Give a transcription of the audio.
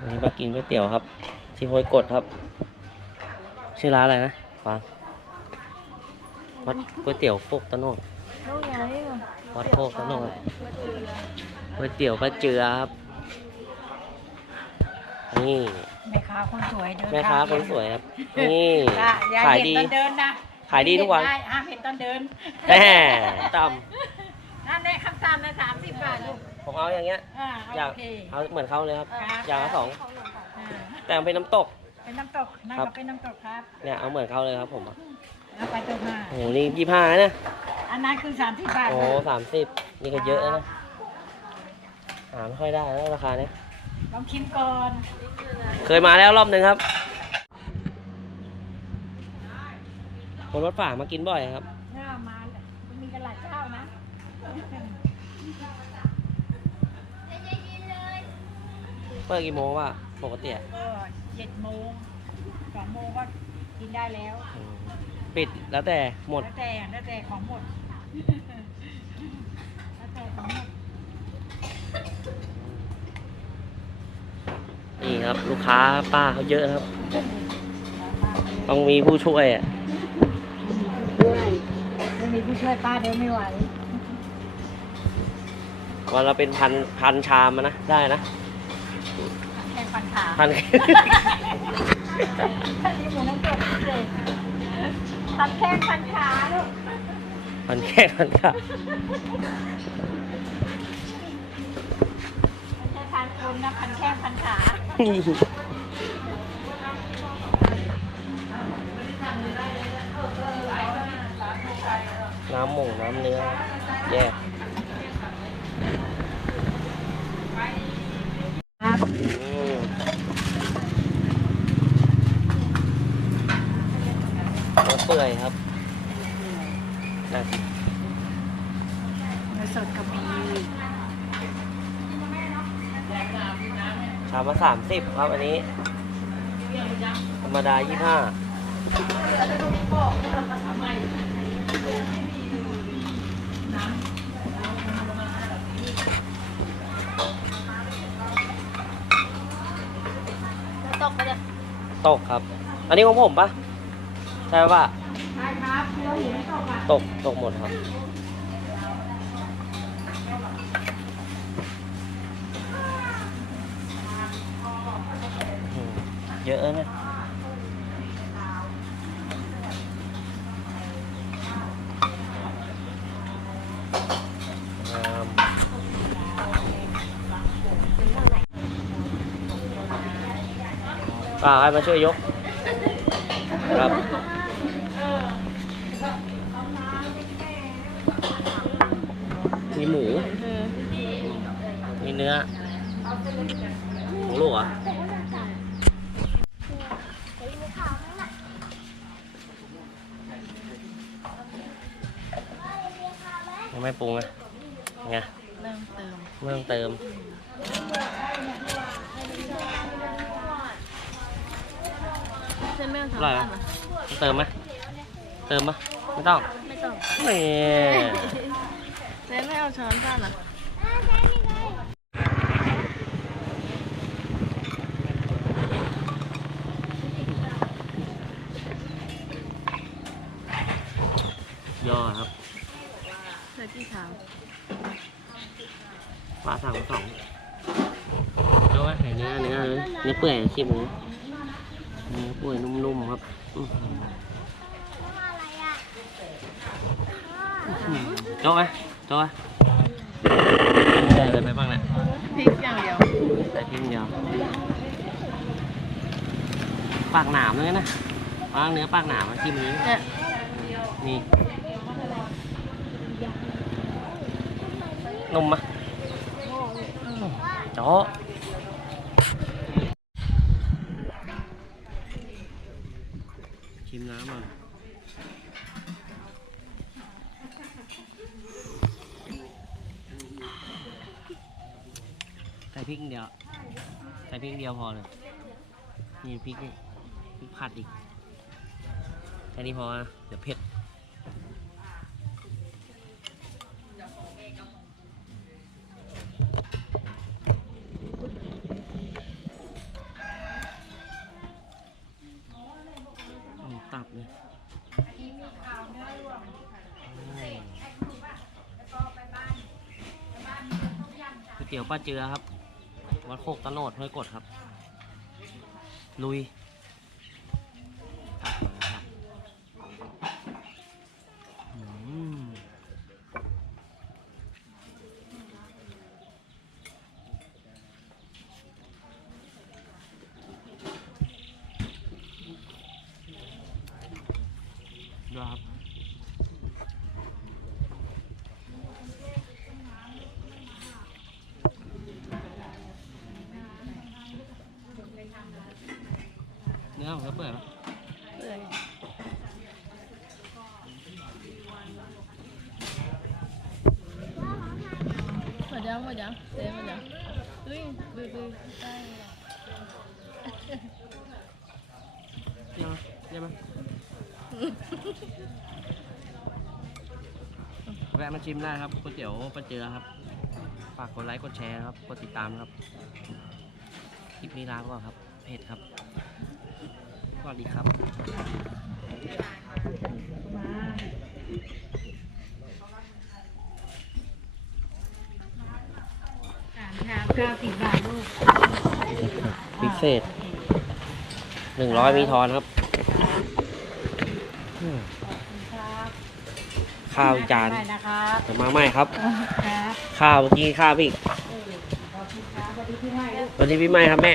วันนี้มากินก๋วยเตี๋ยวครับ ที่ห้วยกดครับ ชื่อร้านอะไรนะฟังวัดก๋วยเตี๋ยวโคกตะโนดลูกใหญ่เหรอวัดโคกตะโนดก๋วยเตี๋ยวป้าเจือครับ นี่ แม่ค้าคนสวยเดินแม่ค้าคนสวยครับ นี่จ้ะอย่าขายเห็นดีตอนเดินนะขายดีทุกวันได้ห้ามเห็นตอนเดินแม่ต่ นั่นแน่คำตามนะสามสิบบาทลูกำผมเอาอย่างเงี้ย อ่าอยากโอเค เอาเหมือนเขาเลยครับ ครับ อย่างละสองอ่าแต่มันเป็นน้ำตก เป็นน้ำตกนั่นครับก็เป็นน้ำตกครับเนี่ยเอาเหมือนเขาเลยครับผมอะแล้วไปตัวห้าโอ้โหนี่ยี่ห้านะอันนั้นคือสามสิบบาทโอ้ลูกสามสิบนี่ก็เยอะแล้วนะหาไม่ค่อยได้แล้วราคาเนี้ยลองชิมก่อนเคยมาแล้วรอบหนึ่งครับคนวัดฝ่ามากินบ่อยครับ หน้ามามีกันหลายเจ้านะ เปิดกี่โมงวะปกติอะก็เจ็ดโมงสองโมงก็กินได้แล้วอืมปิดแล้วแต่หมด แล้วแต่แล้วแต่ของหมดแล้วแต่ของหมดนี่ครับ ลูกค้าป้าเขาเยอะครับ ต้องมีผู้ช่วยอะด้วยไม่มีผู้ช่วยป้าเดินไม่ไหว วันเราเป็นพันพันชามอะนะ ได้นะแข่งฟันขาพันอันนี้เหมือนน้ำตกเลยฟันแข้งฟันขาลูกพันแค่พันค่ะไม่ใช่ฟันคนนะฟันแข้งฟันขาน้ำหมูน้ำเนื้อ แยก ครับ อืม เนื้อเปื่อยครับนะเนื้อสดก็มีชามละสามสิบครับอันนี้ ธรรมดายี่ห้าตกไปเลยตกครับ อันนี้ของผมปะ ใช่ปะใช่ครับเราเห็นตกอะตกตกหมดครับอืมเยอะนะงามป่าให้มาช่วยยกครับ มีหมู มีเนื้อหมูลูกเหรอะยังไม่ปรุงอะไงเริ่มเติมเริ่มเติมเส้นไม่ต้องอร่อยไหมเติมไหมเติมปะไม่ต้อง ไม่ต้องนี่เส้น ไม่เอาช้อนสั้นอะย่อครับใส่ที่เท้าปลาสั่งสองเอาไว้เนื้อเนื้อเลยเนื้อเปื่อยชิมเลยเนื้อเปื่อยนุ่มๆครับอื้อหืออื้อหือโจ๊กไหม โจ๊กไหมใส่อะไรไปบ้างเนี่ยพริกอย่างเดียวใส่พริกเดียวปากหนามเลยนะวางเนื้อปากหนามมาชิมนี้เนี่ยนี่นุ่มมะโจ๊ะชิมน้ำก่อน พริกเดียว ใส่พริกเดียวพอเลยนี่พริกพริกผัดอีก แค่นี้พอนะเดี๋ยวเผ็ดตับเลยก๋วยเตี๋ยวป้าเจือครับ วัดโคกตะโนดห้วยกดครับ ลุยตักมาเลยครับอืมดูครับ เนื้ อของเขาเปื่อยปะเปื่อยหมดยังหมดยังเต็มหมดยังอุ้ยดูดูใช่เลยเยี่ยมไหมเยี่ยมไหมแวะมาชิมได้ครับก๋วยเตี๋ยวปลาเจือครับ ฝากกดไลค์กดแชร์นะครับ กดติดตามนะครับ คลิปนี้ลาไปก่อนครับเพจครับ สวัสดีครับสามชามเก้าสิบบาทลูกพิเศษหนึ่งร้อยมีทอนครับอืมครับข้าวอีกจานได้นะครับเดี๋ยวมาใหม่ครับ ครับข้าวเมื่อกี้ข้าวพี่ ขอบคุณครับสวัสดีพี่ใหม่ลูกสวัสดีพี่ใหม่ครับแม่